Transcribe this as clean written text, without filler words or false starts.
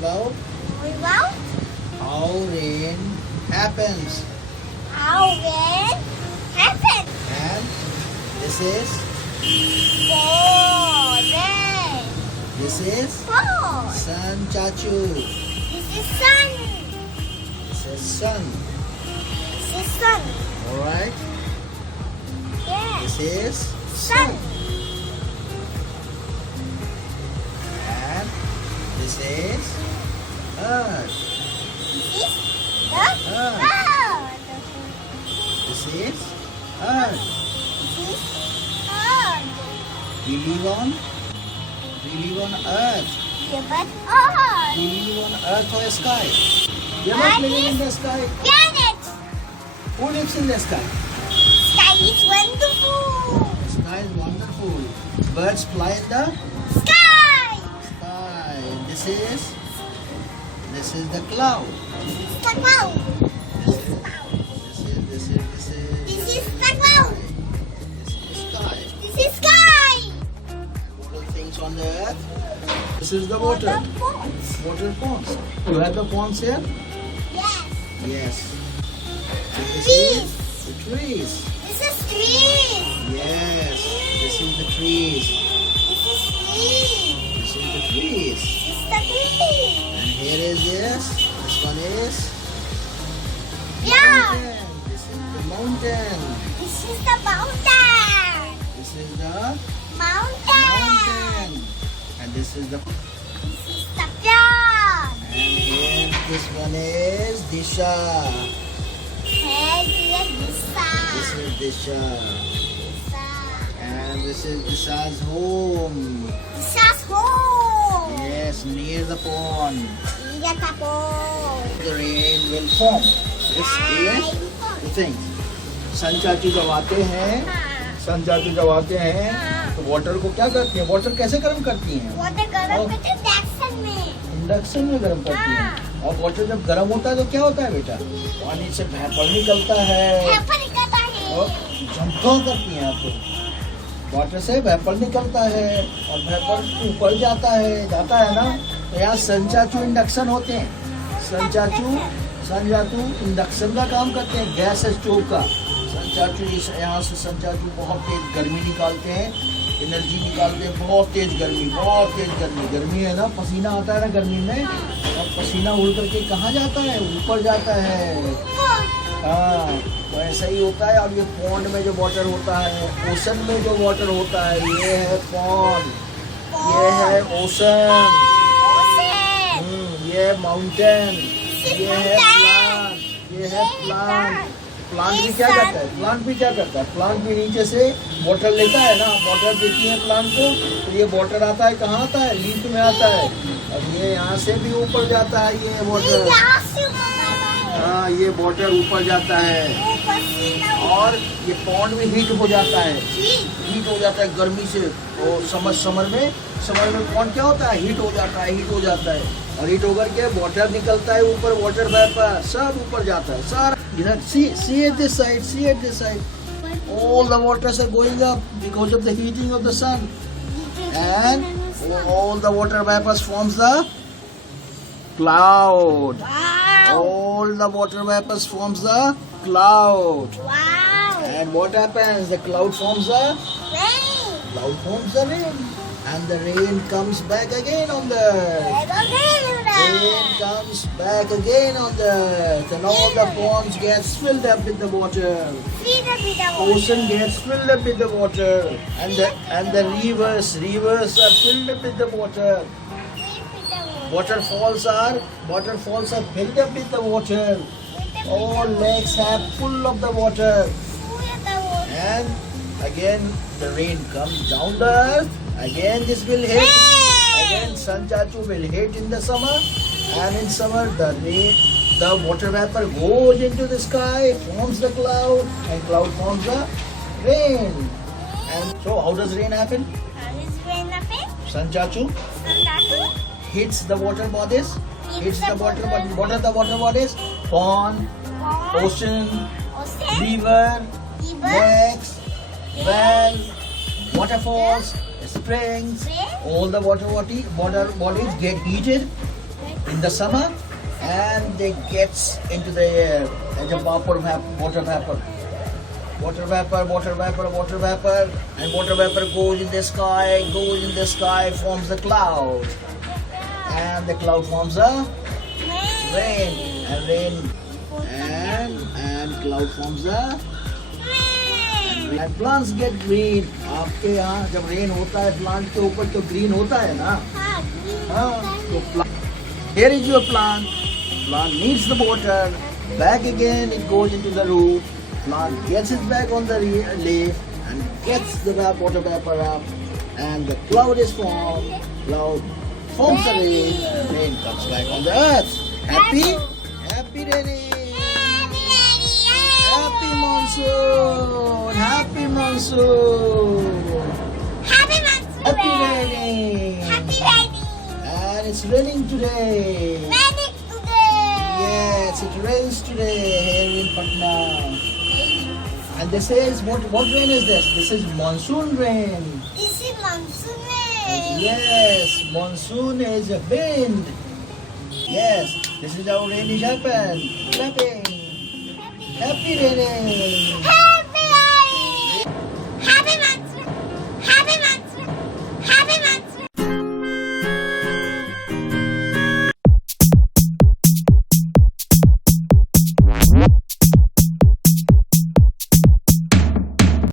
about Without how rain happens. how rain happens. And this is Rain. this is Fall. sun, Chachu. This is sun. This is sun. This is sun. All right. Yes. This is Sun. And this is earth. This is the Earth. earth. This is earth. This is earth. We live on earth. Yeah, but earth. We live on earth or sky. We are not Earth living in is- the sky. Planet. Who lives in the sky? Sky is wonderful. The sky is wonderful. Birds fly in the Sky. sky. And this is the cloud. This is the cloud. This is cloud. This is This is the cloud. This is sky. This is sky. What are things on the earth? This is the water. Waterfalls. Water ponds. You have the ponds here? Yes. Yes. And this Trees. is the trees. This is trees. Yes. This is the trees. This is trees. This is the trees. This is the trees. And here is this. This one is Yeah. mountain. This is the mountain. This is the mountain. This is the Mountain. mountain. And this is the This is the plant. and here this one is Disha. Head is This Disha. is Disha. Disha. And this is Disha's home. Disha's home. Yes, near the pond. Lihat aku. The rain will form. This is the thing. सन चाचू जब आते हैं सन चाचू जब आते हैं तो water को क्या करती हैं? वाटर कैसे गर्म करती हैं? Water गरम करते इंडक्शन में. इंडक्शन में गर्म करती हैं. और वाटर जब गर्म होता है तो क्या होता है बेटा? पानी से वेपर निकलता है Pepper निकलता है. और झंपा करती हैं आपको. वाटर से वेपर निकलता है और वेपर ऊपर जाता है ना. तो यहाँ सन चाचू इंडक्शन होते हैं. सन चाचू इंडक्शन का काम करते हैं, गैस स्टोव का. सन चाचू यहाँ से सन चाचू बहुत तेज गर्मी निकालते हैं, एनर्जी निकालते हैं. बहुत तेज गर्मी है ना. पसीना आता है ना गर्मी में, और पसीना उड़ करके कहाँ जाता है? ऊपर जाता है. हाँ, तो ऐसा ही होता है. और ये पॉन्ड में जो वाटर होता है, ओशन में जो वाटर होता है, ये है पॉन्ड, ये है ओशन, ये है माउंटेन, ये है प्लांट. प्लांट भी क्या करता है? प्लांट भी नीचे से वाटर लेता है ना. वाटर देती है प्लांट को, तो ये वाटर आता है, कहाँ आता है? लीफ में आता है. और ये यहाँ से भी ऊपर जाता है. ये वाटर, हाँ, ये वाटर ऊपर जाता है. और ये पॉन्ड भी हीट हो जाता है गर्मी से. और समर में पॉन्ड क्या होता है? हीट हो जाता है. और हीट होकर के वाटर निकलता है ऊपर. वाटर वेपर सब ऊपर जाता है सारा. इधर see at this side. All the waters are going up because of the heating of the sun, and all the water vapors forms the cloud. Wow. All the water vapors forms the cloud. Wow. And what happens? The cloud forms the rain. And the rain comes back again on the earth. Rain comes back again on the earth. And all the ponds gets filled up with the water. Ocean gets filled up with the water. And the rivers are filled up with the water. Waterfalls are filled up with the water. All lakes are full of the water. And again the rain comes down the earth. Again this will hit. Again Sun Chachu will hit in the summer. And in summer the water vapor goes into the sky, forms the cloud, and cloud forms the rain. And so how does rain happen? Sun Chachu hits the water bodies. What are the water bodies? Pond, ocean, river, lakes, well, waterfalls, springs. All the water bodies get heated in the summer, and they gets into the air as a water vapor, water vapor, water vapor, water vapor, water vapor, and water vapor goes in the sky, forms the cloud, and the cloud forms a rain, and rain, and cloud forms a and plants get green. आपके यहाँ जब rain होता है plant के ऊपर तो green होता है ना. हाँ, तो here is your plant. Plant needs the water. Back again it goes into the root. Plant gets it back on the leaf and gets the water vapor up, and the cloud is formed. Cloud forms the rain. Rain comes back on the earth. Happy? Happy raining. Happy monsoon. Happy monsoon. Happy monsoon. Happy raining. Happy raining. And it's raining today. Raining today. Yes, it rains today here in Patna. And this is what rain is this? This is monsoon rain. This is monsoon rain. Yes, monsoon is a wind. Yes, this is how rain is happen. Clapping. Happy raining. Happy raining. Happy monsoon. Happy monsoon. Happy monsoon.